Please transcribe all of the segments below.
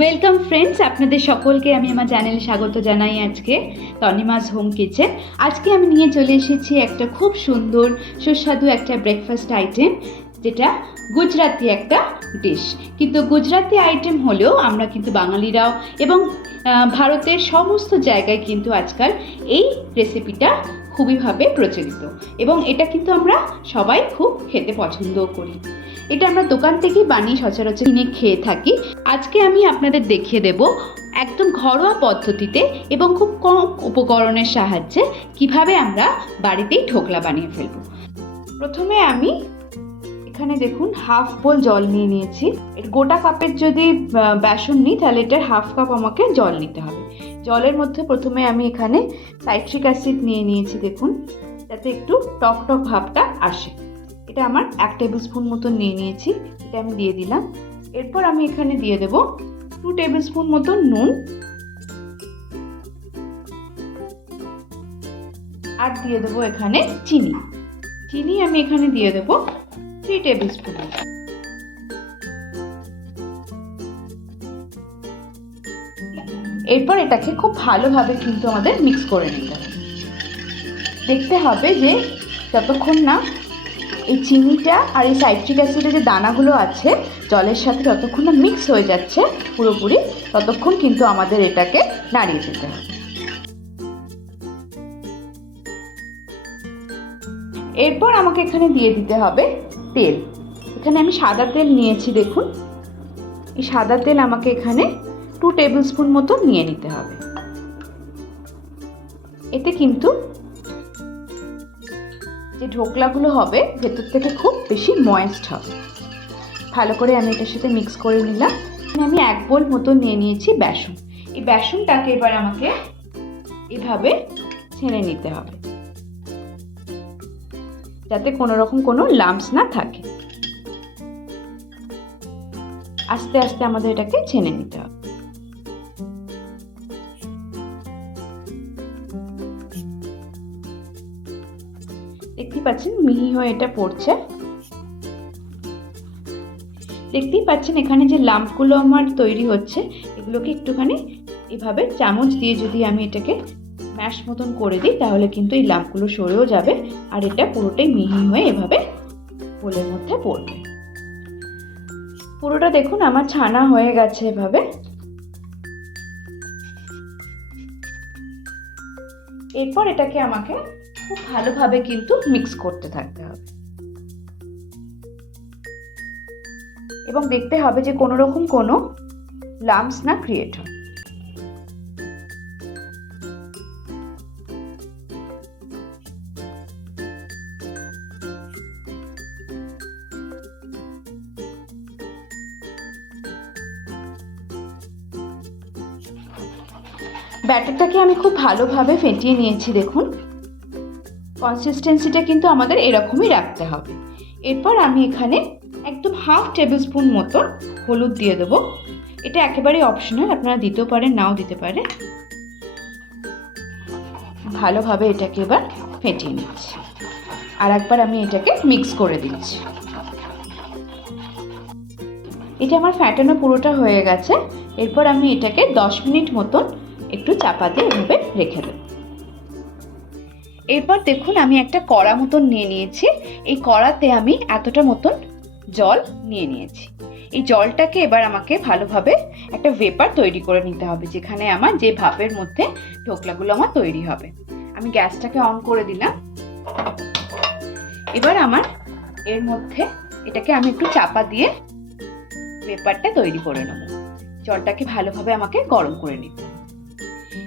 Welcome friends আপনাদের সকলকে আমি আমার চ্যানেলে স্বাগত জানাই আজকে, তনিমাস হোম কিচেন আজকে আমি নিয়ে চলে এসেছি একটা খুব সুন্দর, সুস্বাদু একটা ব্রেকফাস্ট আইটেম যেটা গুজরাতি একটা ডিশ কিন্তু গুজরাতি আইটেম হলেও আমরা কিন্তু বাঙালিরাও এবং ভারতের সমস্ত জায়গায় কিন্তু আজকাল এই রেসিপিটা খুবইভাবে প্রচলিত। এবং এটা কিন্তু আমরা সবাই খুব খেতে পছন্দও করি। এটা আমরা দোকান থেকেই বানিয়ে সচরাচর কিনে খেয়ে থাকি। আজকে আমি আপনাদের দেখিয়ে দেব একদম ঘরোয়া পদ্ধতিতে এবং খুব কম উপকরণের সাহায্যে কীভাবে আমরা বাড়িতেই ঢোকলা বানিয়ে ফেলব। প্রথমে আমি এখানে দেখুন হাফ বোল জল নিয়ে নিয়েছি। গোটা কাপের যদি বেসন নিই, তাহলে এটার হাফ কাপ আমাকে জল নিতে হবে। জলের মধ্যে প্রথমে আমি এখানে সাইট্রিক অ্যাসিড নিয়ে নিয়েছি দেখুন, যাতে একটু টক টক ভাবটা আসে। এটা আমার এক টেবিল স্পুন মতন নিয়ে নিয়েছি। এটা আমি দিয়ে দিলাম। এরপর আমি এখানে দিয়ে দেব টু টেবিল স্পুন মতন নুন। আর দিয়ে দেবো এখানে চিনি। চিনি আমি এখানে দিয়ে দেবো থ্রি টেবিল স্পুন এরপর এটাকে খুব ভালোভাবে কিন্তু আমাদের মিক্স করে নিতে হবে। দেখতে হবে যে যতক্ষণ না এই চিনিটা আর এই সাইট্রিক অ্যাসিডের যে দানাগুলো আছে, জলের সাথে যতক্ষণ না মিক্স হয়ে যাচ্ছে পুরোপুরি, ততক্ষণ কিন্তু আমাদের এটাকে নাড়িয়ে যেতে হবে। এরপর আমাকে এখানে দিয়ে দিতে হবে তেল। এখানে আমি সাদা তেল নিয়েছি, দেখুন। এই সাদা তেল আমাকে এখানে টু টেবিল স্পুন মতো নিয়ে নিতে হবে। এতে কিন্তু যে ঢোকলাগুলো হবে, ভেতর থেকে খুব বেশি ময়েস্ট হবে। ভালো করে আমি এটার সাথে মিক্স করে নিলাম। আমি এক বোল মতো নিয়ে নিয়েছি বেসন। এই বেসনটাকে এবার আমাকে এভাবে ছেড়ে নিতে হবে। যাতে কোনো রকম কোনো লাম্পস না থাকে। আস্তে আস্তে আমাদের এটাকে ছেনে নিতে হবে। দেখতেই পাচ্ছেন মিহি হয়ে এটা পড়ছে। দেখতেই পাচ্ছেন এখানে যে লাম্পগুলো আমার তৈরি হচ্ছে, এগুলোকে একটুখানি এভাবে চামচ দিয়ে যদি আমি এটাকে ম্যাশ মতন করে দিই, তাহলে কিন্তু এই লাম্পগুলো সরেও যাবে আর এটা পুরোটাই মিহি হয়ে এভাবে বোলের মধ্যে পড়বে। পুরোটা দেখুন, আমার ছানা হয়ে গেছে এভাবে। এরপর এটাকে আমাকে খুব ভালোভাবে কিন্তু মিক্স করতে থাকতে হবে। এবং দেখতে হবে যে কোনো রকম কোনো লাম্পস না ক্রিয়েট হয়। ব্যাটারটাকে আমি খুব ভালোভাবে ফেটিয়ে নিয়েছি, দেখুন। কনসিস্টেন্সিটা কিন্তু আমাদের এরকমই রাখতে হবে। এরপর আমি এখানে একদম হাফ টেবিল স্পুন মতো হলুদ দিয়ে দেবো। এটা একেবারেই অপশনাল আপনারা দিতেও পারেন, নাও দিতে পারে ভালোভাবে এটাকে এবার ফেটিয়ে নিচ্ছি। আর একবার আমি এটাকে মিক্স করে দিচ্ছি। এটা আমার ফ্যাটানো পুরোটা হয়ে গেছে। এরপর আমি এটাকে দশ মিনিট মতন একটু চাপা দিয়ে এভাবে রেখে দেবো। এরপর দেখুন আমি একটা কড়া মতন নিয়ে নিয়েছি। এই কড়াতে আমি এতটা মতন জল নিয়ে নিয়েছি। এই জলটাকে এবার আমাকে ভালোভাবে একটা ভেপার তৈরি করে নিতে হবে, যেখানে আমার যে ভাপের মধ্যে ঢোকলাগুলো আমার তৈরি হবে। আমি গ্যাসটাকে অন করে দিলাম। এবার আমার এর মধ্যে এটাকে আমি একটু চাপা দিয়ে ভেপারটা তৈরি করে নেব। জলটাকে ভালোভাবে আমাকে গরম করে নিতে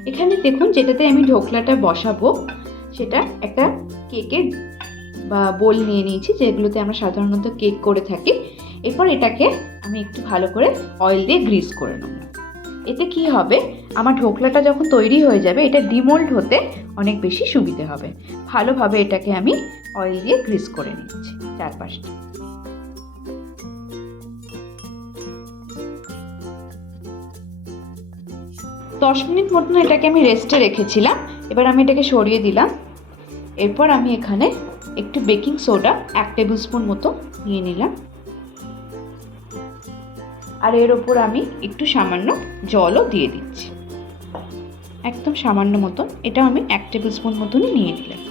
এখানে দেখুন যেটাতে আমি ঢোকলাটা বসাবো সেটা একটা কেকের বা বোল নিয়ে নিয়েছি, যেগুলোতে আমরা সাধারণত কেক করে থাকি। এরপর এটাকে আমি একটু ভালো করে অয়েল দিয়ে গ্রিস করে নেব। এতে কি হবে? আমার ঢোকলাটা যখন তৈরি হয়ে যাবে, এটা ডিমোল্ড হতে অনেক বেশি সুবিধে হবে। ভালোভাবে এটাকে আমি অয়েল দিয়ে গ্রিস করে নিচ্ছি চারপাশটা। দশ মিনিট মতন এটাকে আমি রেস্টে রেখেছিলাম। এবার আমি এটাকে সরিয়ে দিলাম। এরপর আমি এখানে একটু বেকিং সোডা এক টেবিল স্পুন মতো নিয়ে নিলাম। আর এর ওপর আমি একটু সামান্য জলও দিয়ে দিচ্ছি। একদম সামান্য মতন এটা আমি এক টেবিল স্পুন মতনই নিয়ে নিলাম।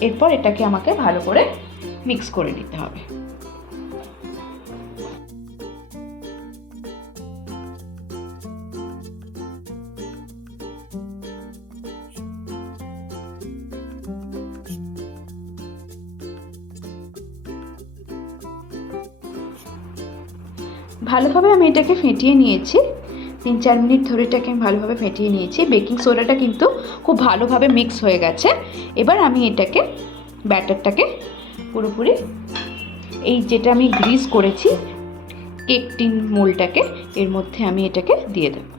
এরপর এটাকে আমাকে ভালো করে মিক্স করে নিতে হবে। ভালোভাবে আমি এটাকে ফেটিয়ে নিয়েছি। তিন, চার মিনিট ধরে এটাকে আমি ভালোভাবে ফেটিয়ে নিয়েছি। বেকিং সোডাটা কিন্তু খুব ভালোভাবে মিক্স হয়ে গেছে। এবার আমি এটাকে, ব্যাটারটাকে পুরোপুরি এই যেটা আমি গ্রিস করেছি কেক টিন মোলটাকে, এর মধ্যে আমি এটাকে দিয়ে দেবো।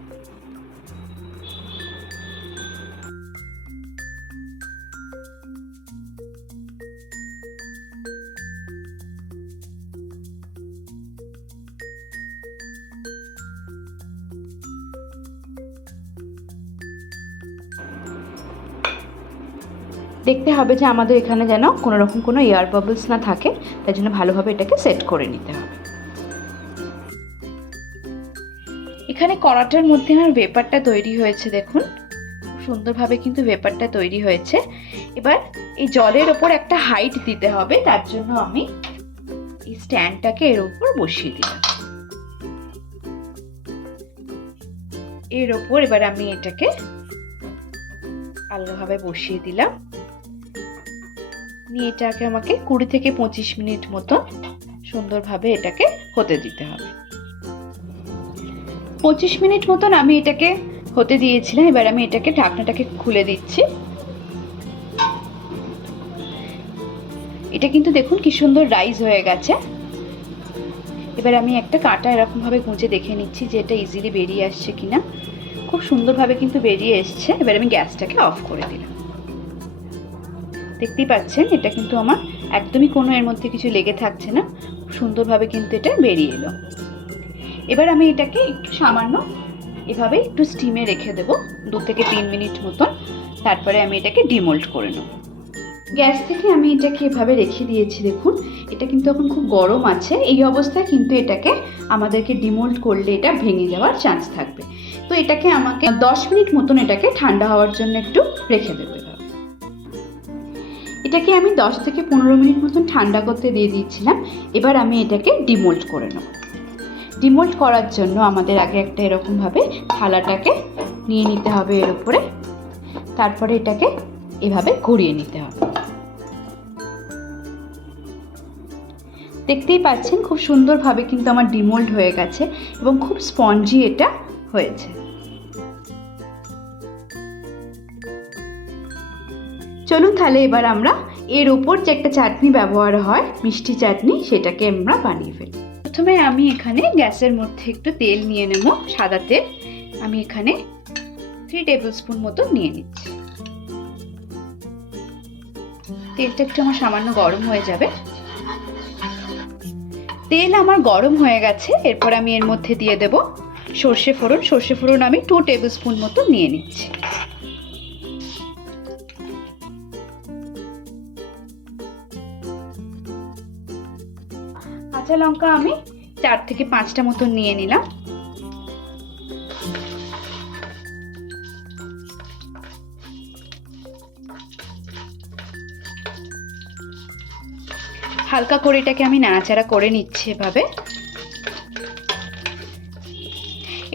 দেখতে হবে যে আমাদের এখানে যেন কোনো রকম কোনো এয়ার বাবলস না থাকে তাই জন্য ভালোভাবে এটাকে সেট করে নিতে হবে। এখানে কড়াটার মধ্যে আমার পেপারটা তৈরি হয়েছে, দেখুন। সুন্দরভাবে কিন্তু পেপারটা তৈরি হয়েছে। এবার এই জলের ওপর একটা হাইট দিতে হবে, তার জন্য আমি এই স্ট্যান্ডটাকে এর উপর বসিয়ে দিলাম। এর ওপর এবার আমি এটাকে আলাদাভাবে বসিয়ে দিলাম। নিয়ে এটাকে আমাকে কুড়ি থেকে পঁচিশ মিনিট মতন সুন্দরভাবে এটাকে হতে দিতে হবে। পঁচিশ মিনিট মতন আমি এটাকে হতে দিয়েছিলাম, এবার আমি এটাকে ঢাকনাটাকে খুলে দিচ্ছি। এটা কিন্তু দেখুন কি সুন্দর রাইস হয়ে গেছে। এবার আমি একটা কাঁটা এরকমভাবে গুঁজে দেখে নিচ্ছি যে এটা ইজিলি বেরিয়ে আসছে কিনা। খুব সুন্দরভাবে কিন্তু বেরিয়ে এসছে। এবার আমি গ্যাসটাকে অফ করে দিলাম। দেখতেই পাচ্ছেন, এটা কিন্তু আমার একদমই কোনো এর মধ্যে কিছু লেগে থাকছে না। সুন্দরভাবে কিন্তু এটা বেরিয়ে এলো। এবার আমি এটাকে একটু সামান্য এভাবে একটু স্টিমে রেখে দেবো, দু থেকে তিন মিনিট মতন। তারপরে আমি এটাকে ডিমোল্ড করে নেব। গ্যাস থেকে আমি এটাকে এভাবে রেখে দিয়েছি, দেখুন। এটা কিন্তু এখন খুব গরম আছে। এই অবস্থায় কিন্তু এটাকে আমাদেরকে ডিমোল্ড করলে এটা ভেঙে যাওয়ার চান্স থাকবে। তো এটাকে আমাকে দশ মিনিট মতন এটাকে ঠান্ডা হওয়ার জন্য একটু রেখে দেবো এটাকে আমি দশ থেকে পনেরো মিনিট মতন ঠান্ডা করতে দিয়ে দিয়েছিলাম। এবার আমি এটাকে ডিমোল্ড করে নেব। ডিমোল্ড করার জন্য আমাদের আগে একটা এরকমভাবে থালাটাকে নিয়ে নিতে হবে এর উপরে। তারপরে এটাকে এভাবে ঘুরিয়ে নিতে হবে। দেখতেই পাচ্ছেন খুব সুন্দরভাবে কিন্তু আমার ডিমোল্ড হয়ে গেছে এবং খুব স্পঞ্জি এটা হয়েছে। চলুন তাহলে এবার আমরা এর ওপর যে একটা চাটনি ব্যবহার হয়, মিষ্টি চাটনি, সেটাকে আমরা বানিয়ে ফেলি। প্রথমে আমি এখানে গ্যাসের মধ্যে একটু তেল নিয়ে নেব, সাদা তেল। আমি এখানে থ্রি টেবিল স্পুন মতো নিয়ে নিচ্ছি। তেলটা একটু আমার সামান্য গরম হয়ে যাবে। তেল আমার গরম হয়ে গেছে, এরপর আমি এর মধ্যে দিয়ে দেব সর্ষে ফোড়ন। সর্ষে ফোড়ন আমি টু টেবিল স্পুন মতো নিয়ে নিচ্ছি। লঙ্কা আমি চার থেকে পাঁচটা মতো নিয়ে নিলাম। হালকা করে এটাকে আমি নাড়াচাড়া করে নিচ্ছি এভাবে।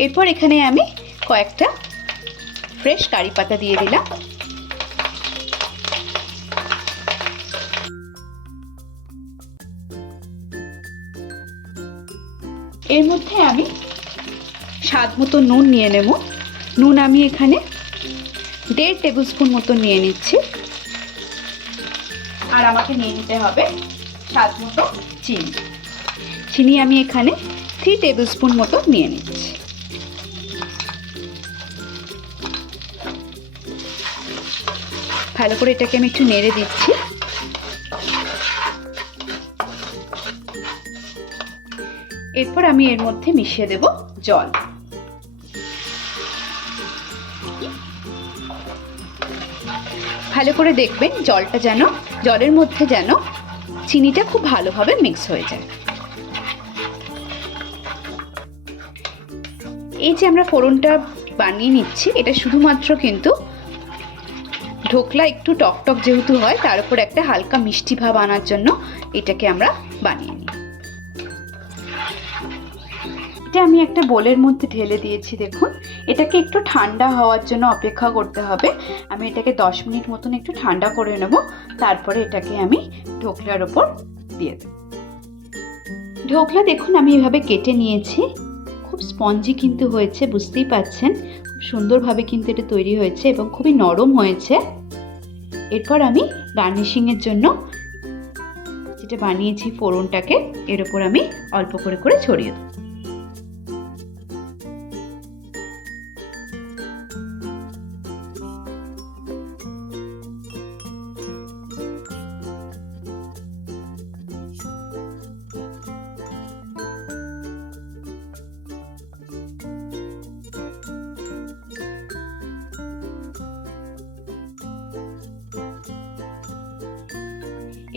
এরপর এখানে আমি কয়েকটা ফ্রেশ কারি পাতা দিয়ে দিলাম। এর মধ্যে আমি স্বাদ মতো নুন নিয়ে নেব। নুন আমি এখানে দেড় টেবিল স্পুন মতো নিয়ে নিচ্ছি। আর আমাকে নিয়ে নিতে হবে স্বাদ মতো চিনি। চিনি আমি এখানে থ্রি টেবিল স্পুন মতো নিয়ে নিচ্ছি। ভালো করে এটাকে আমি একটু নেড়ে দিচ্ছি। এরপর আমি এর মধ্যে মিশিয়ে দেব জল। ভালো করে দেখবেন জলটা যেন, জলের মধ্যে যেন চিনিটা খুব ভালোভাবে মিক্স হয়ে যায়। এই যে আমরা ফোড়নটা বানিয়ে নিচ্ছি, এটা শুধুমাত্র কিন্তু ঢোকলা একটু টকটক যেহেতু হয়, তার উপর একটা হালকা মিষ্টি ভাব আনার জন্য এটাকে আমরা বানিয়ে এটা আমি একটা বোলের মধ্যে ঢেলে দিয়েছি, দেখুন। এটাকে একটু ঠান্ডা হওয়ার জন্য অপেক্ষা করতে হবে। আমি এটাকে দশ মিনিট মতন একটু ঠান্ডা করে নেব। তারপরে এটাকে আমি ঢোকলার ওপর দিয়ে দেব। ঢোকলা দেখুন, আমি এভাবে কেটে নিয়েছি। খুব স্পঞ্জি কিন্তু হয়েছে, বুঝতেই পাচ্ছেন। খুব সুন্দরভাবে কিন্তু এটা তৈরি হয়েছে এবং খুবই নরম হয়েছে। এরপর আমি গার্নিশিংয়ের জন্য যেটা বানিয়েছি ফোড়নটাকে, এর ওপর আমি অল্প করে করে ছড়িয়ে দেবো।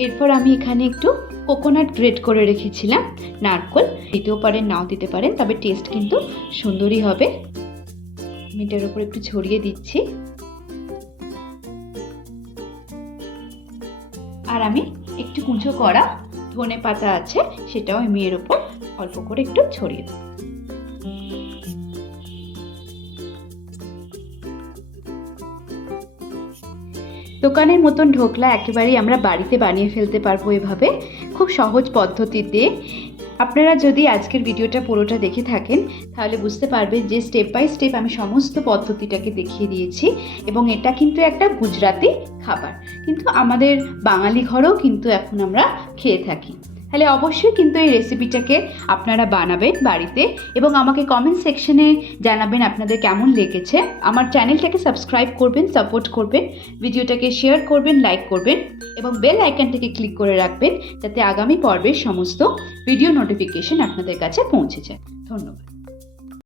এরপর আমি এখানে একটু কোকোনাট গ্রেট করে রেখেছিলাম। নারকল, দিতেও পারেন, নাও দিতে পারেন, তবে টেস্ট কিন্তু সুন্দরই হবে। মিটার ওপর একটু ছড়িয়ে দিচ্ছি। আর আমি একটু কুঁচো করা ধনে পাতা আছে, সেটাও আমি এর ওপর অল্প করে একটু ছড়িয়ে দেবো দোকানের মতন ঢোকলা একেবারেই আমরা বাড়িতে বানিয়ে ফেলতে পারব এভাবে। খুব সহজ পদ্ধতিতে। আপনারা যদি আজকের ভিডিওটা পুরোটা দেখে থাকেন, তাহলে বুঝতে পারবেন যে স্টেপ বাই স্টেপ আমি সমস্ত পদ্ধতিটাকে দেখিয়ে দিয়েছি এবং এটা কিন্তু একটা গুজরাতি খাবার। কিন্তু আমাদের বাঙালি ঘরেও কিন্তু এখন আমরা খেয়ে থাকি। তাহলে অবশ্যই কিন্তু এই রেসিপিটাকে আপনারা বানাবেন বাড়িতে এবং আমাকে কমেন্ট সেকশনে জানাবেন আপনাদের কেমন লেগেছে। আমার চ্যানেলটাকে সাবস্ক্রাইব করবেন সাপোর্ট করবেন ভিডিওটাকে শেয়ার করবেন লাইক করবেন এবং বেল আইকনটাকে ক্লিক করে রাখবেন যাতে আগামী পর্বের সমস্ত ভিডিও নোটিফিকেশন আপনাদের কাছে পৌঁছে যায়। ধন্যবাদ।